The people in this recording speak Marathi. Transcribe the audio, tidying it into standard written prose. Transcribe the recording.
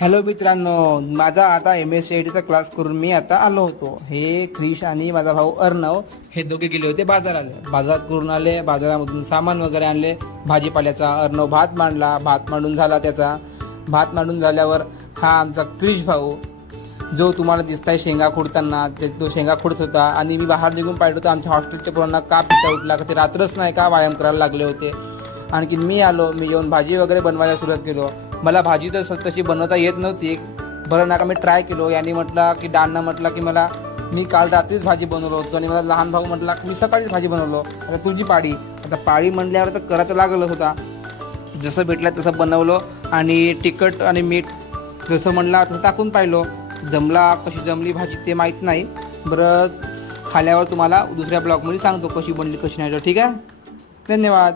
हॅलो मित्रांनो, माझा आता MSCITचा क्लास करून मी आता आलो होतो. हे क्रिश आणि माझा भाऊ अर्णव हे दोघे गेले होते बाजारात करून आले. बाजारामधून सामान वगैरे आणले भाजीपाल्याचा. अर्णव भात मांडला, भात मांडून झाला त्याचा. भात मांडून झाल्यावर हा आमचा क्रिश भाऊ जो तुम्हाला दिसताय शेंगा खोडताना, तो शेंगा खोडत होता. आणि मी बाहेर निघून पाहिलं होतं आमच्या हॉस्टेलच्या पोरांना का पिसा उठला, का ते रात्रच नाही का व्यायाम करायला लागले होते. आणखी मी येऊन भाजी वगैरे बनवायला सुरुवात केलो. मला भाजी तर तशी बनवता येत नव्हती. बरं नका मी ट्राय केलो. यांनी म्हटलं की डाननं म्हटलं की मी काल रात्रीच भाजी बनवलो होतो. आणि मला लहान भाऊ म्हटला मी सकाळीच भाजी बनवलो. आता तुझी पाळी. आता पाळी म्हणल्यावर तर करायचं लागलंच होता. जसं भेटलं तसं बनवलं. आणि तिखट आणि मीठ जसं म्हणला तसं टाकून पाहिलो. कशी जमली भाजी ते माहीत नाही. बरं खाल्यावर तुम्हाला दुसऱ्या ब्लॉगमध्ये सांगतो कशी बनली कशी नाही. ठीक आहे, धन्यवाद.